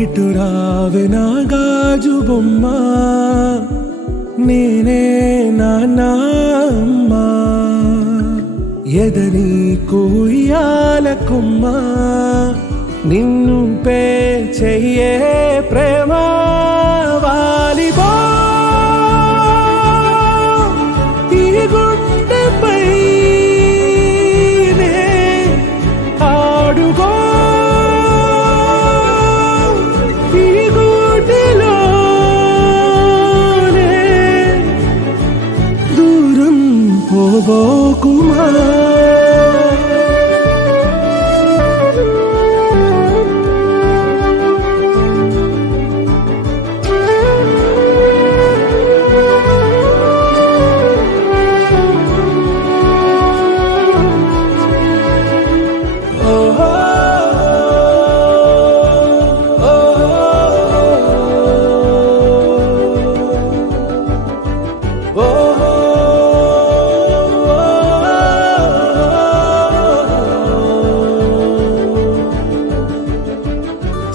ఇటు రావే నా గాజు బొమ్మ, నేనే నాన్న అమ్మ, ఎదని కుయ్యాల కొమ్మ, నిన్ను పే చెయ్యే ప్రేమ వాలిబో ఈ గుండెపై ఆడుగో ఈ గుడిలోనే దూరం పోబోకుమా.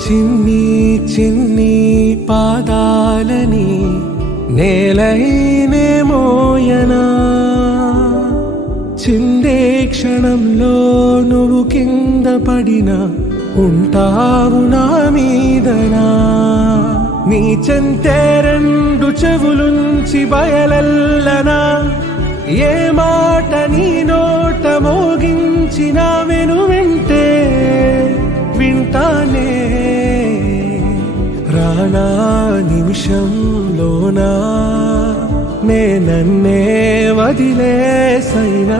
చిన్ని చిన్ని పాదాలని నేలైనే మోయనా, చిందే క్షణంలో నువ్వు కింద పడినా ఉంటావు నా మీదనా. నీ చెంతే రెండు చెవులుంచి బయలెల్లనా, ఏ మాట నీ నోట మోగించిన వెను వింటే వింటానే. రానా నిమిషంలోనా నే నన్నే వదిలేసైనా